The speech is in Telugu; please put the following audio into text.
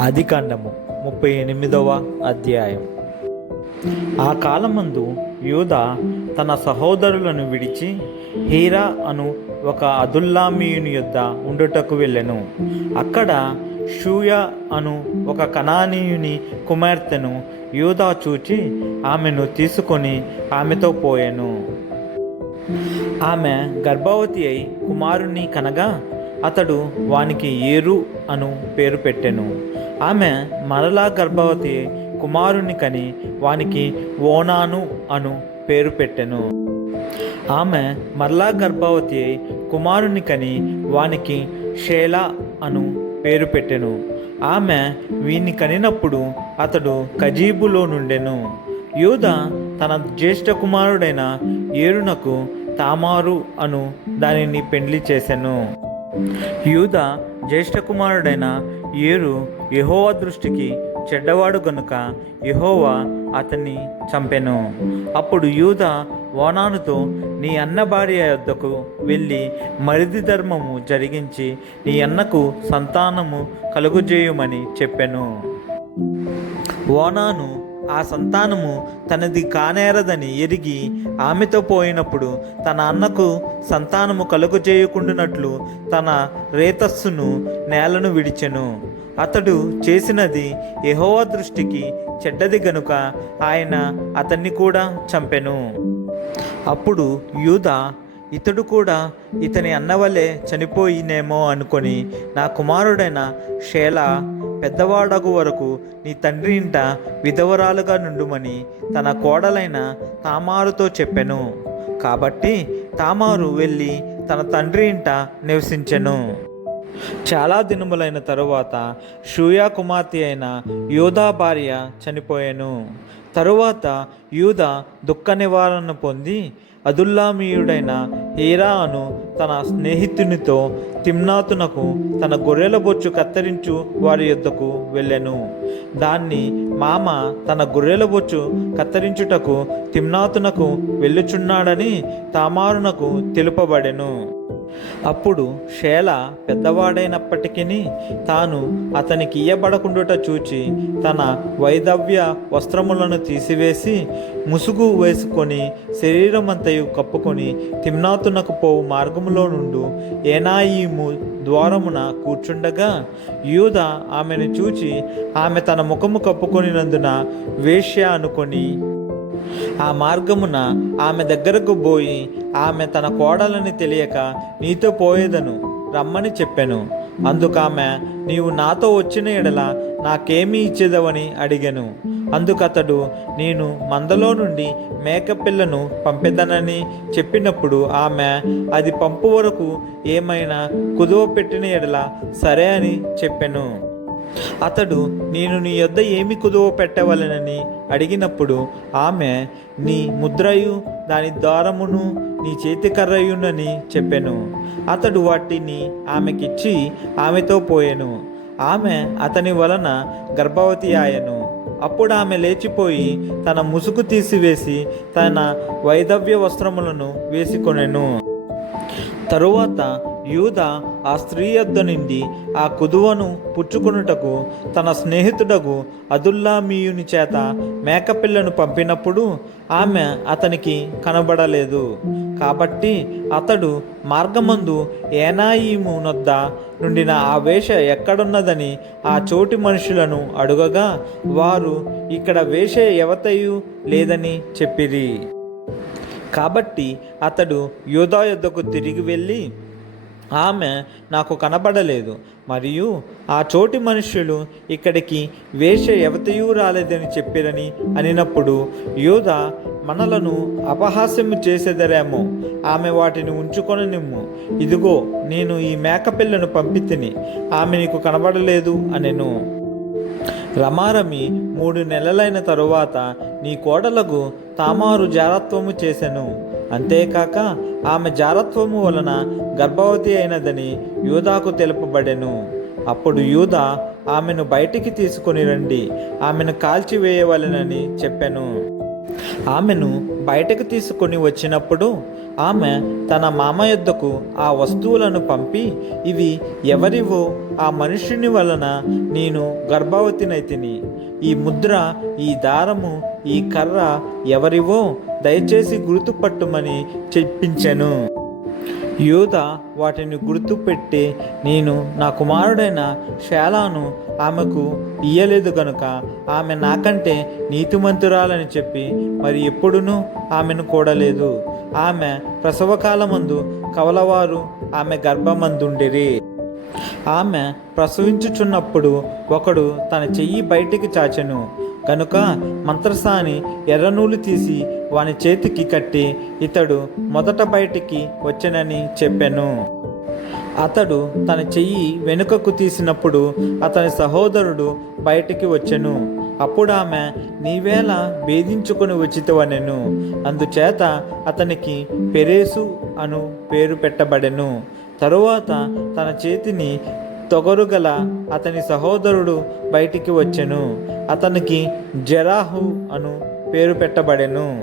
ఆదికాండము 38వ అధ్యాయం. ఆ కాలమందు యూదా తన సహోదరులను విడిచి హీరా అను ఒక అదుల్లామీయుని యొద్ద ఉండుటకు వెళ్ళెను. అక్కడ షూయ అను ఒక కనానీయుని కుమార్తెను యూదా చూచి ఆమెను తీసుకొని ఆమెతో పోయెను. ఆమె గర్భవతి అయి కుమారుని కనగా అతడు వానికి ఏరు అను పేరు పెట్టెను. ఆమె మరలా గర్భవతి కుమారుని కని వానికి ఓనాను అను పేరు పెట్టెను. ఆమె మరలా గర్భవతి అయి కుమారుని కని వానికి షేలా అను పేరు పెట్టెను. ఆమె వీని కనినప్పుడు అతడు కజీబులో నుండెను. యూదా తన జ్యేష్ఠ కుమారుడైన ఏరునకు తామారు అను దానిని పెండ్లి చేసెను. యూదా జ్యేష్ఠ కుమారుడైన ఏరు యెహోవా దృష్టికి చెడ్డవాడు గనుక యెహోవా అతన్ని చంపెను. అప్పుడు యూదా ఓనానుతో, నీ అన్న భార్య యొద్దకు వెళ్ళి మరిది ధర్మము జరిగించి నీ అన్నకు సంతానము కలుగుజేయుమని చెప్పెను. ఓనాను ఆ సంతానము తనది కానేరదని ఎరిగి ఆమెతో పోయినప్పుడు తన అన్నకు సంతానము కలుగజేయకుండానట్లు తన రేతస్సును నేలను విడిచెను. అతడు చేసినది యెహోవా దృష్టికి చెడ్డది గనుక ఆయన అతన్ని కూడా చంపెను. అప్పుడు యూదా, ఇతడు కూడా ఇతని అన్నవలే చనిపోయినేమో అనుకొని, నా కుమారుడైన షేలా పెద్దవాడగు వరకు నీ తండ్రి ఇంట విధవరాలుగా నుండుమని తన కోడలైన తామారుతో చెప్పెను. కాబట్టి తామారు వెళ్ళి తన తండ్రి ఇంట నివసించెను. చాలా దినములైన తరువాత షూయా కుమార్తె అయిన యూదా భార్య చనిపోయెను. తరువాత యూదా దుఃఖ నివారణ పొంది అదుల్లామీయుడైన హీరా అను తన స్నేహితునితో తిమ్నాతునకు తన గొర్రెల బొచ్చు కత్తిరించు వారి యొద్దకు వెళ్ళెను. దాన్ని మామ తన గొర్రెల బొచ్చు కత్తిరించుటకు తిమ్నాతునకు వెళ్ళుచున్నాడని తామారునకు తెలుపబడెను. అప్పుడు షేలా పెద్దవాడైనప్పటికీ తాను అతనికి ఇయ్యబడకుండుట చూచి తన వైధవ్య వస్త్రములను తీసివేసి ముసుగు వేసుకొని శరీరమంతయు కప్పుకొని తిమ్నాతునకు పోవు మార్గములో నుండు ఏనాయిము ద్వారమున కూర్చుండగా యూదా ఆమెను చూచి ఆమె తన ముఖము కప్పుకొనినందున వేశ్య అనుకొని ఆ మార్గమున ఆమె దగ్గరకు పోయి ఆమె తన కోడలని తెలియక నీతో పోయేదను రమ్మని చెప్పెను. అందుకామె, నీవు నాతో వచ్చిన ఎడల నాకేమీ ఇచ్చేదవని అడిగెను. అందుకతడు, నేను మందలో నుండి మేకపిల్లను పంపెదనని చెప్పినప్పుడు ఆమె, అది పంపు వరకు ఏమైనా కుదువ పెట్టిన ఎడల సరే అని చెప్పెను. అతడు, నేను నీ యొద్ద ఏమి కుదువ పెట్టవలెనని అడిగినప్పుడు ఆమె, నీ ముద్రయు దాని ద్వారమును నీ చేతికర్రయునని చెప్పెను. అతడు వాటిని ఆమెకిచ్చి ఆమెతో పోయెను. ఆమె అతని వలన గర్భవతి ఆయెను. అప్పుడు ఆమె లేచిపోయి తన ముసుగు తీసివేసి తన వైధవ్య వస్త్రములను వేసుకొనెను. తరువాత యూదా ఆ స్త్రీ యొద్ద నుండి ఆ కుదువను పుచ్చుకొనుటకు తన స్నేహితుడగు అదుల్లామీయుని చేత మేకపిల్లను పంపినప్పుడు ఆమె అతనికి కనబడలేదు. కాబట్టి అతడు మార్గమందు ఏనాయిము నొద్ద నుండిన ఆ వేశ్య ఎక్కడున్నదని ఆ చోటి మనుషులను అడుగగా వారు, ఇక్కడ వేశ్య ఎవతయు లేదని చెప్పిరి. కాబట్టి అతడు యూదా యొద్దకు తిరిగి వెళ్ళి, ఆమె నాకు కనబడలేదు, మరియు ఆ చోటి మనుష్యులు ఇక్కడికి వేశ్య ఎవతయూ రాలేదని చెప్పిరని అనినప్పుడు యూదా, మనలను అపహాస్యము చేసేదరేమో, ఆమె వాటిని ఉంచుకొననిమ్ము. ఇదిగో, నేను ఈ మేకపిల్లను పంపితిని, ఆమె నీకు కనబడలేదు అనెను. రమారమి 3 నెలలైన తరువాత నీ కోడలకు తామారు జారత్వము చేసెను. అంతేకాక ఆమె జారత్వము వలన గర్భవతి అయినదని యూదాకు తెలుపబడెను. అప్పుడు యూదా, ఆమెను బయటికి తీసుకొని రండి, ఆమెను కాల్చివేయవలెనని చెప్పెను. ఆమెను బయటకు తీసుకొని వచ్చినప్పుడు ఆమె తన మామ యొద్దకు ఆ వస్తువులను పంపి, ఇవి ఎవరివో ఆ మనుష్యుని వలన నేను గర్భవతినైతిని. ఈ ముద్ర, ఈ దారము, ఈ కర్ర ఎవరివో దయచేసి గుర్తుపట్టుమని చెప్పించెను. యూద వాటిని గుర్తుపెట్టి, నేను నా కుమారుడైన షేలాను ఆమెకు ఇయ్యలేదు గనుక ఆమె నాకంటే నీతిమంతురాలని చెప్పి మరి ఎప్పుడునూ ఆమెను కూడలేదు. ఆమె ప్రసవకాలమందు కవలవారు ఆమె గర్భమందుండిరి. ఆమె ప్రసవించుచున్నప్పుడు ఒకడు తన చెయ్యి బయటికి చాచెను గనుక మంత్రసాని ఎర్రనూలు తీసి వాని చేతికి కట్టి, ఇతడు మొదట బయటికి వచ్చెనని చెప్పెను. అతడు తన చెయ్యి వెనుకకు తీసినప్పుడు అతని సహోదరుడు బయటికి వచ్చెను. అప్పుడు ఆమె, నీవేళ భేదించుకొని వచ్చితవనెను. అందుచేత అతనికి పెరేసు అను పేరు పెట్టబడెను. తరువాత తన చేతిని తొగరుగల అతని సహోదరుడు బయటికి వచ్చెను. అతనికి జెరాహు అను పేరు పెట్టబడెను.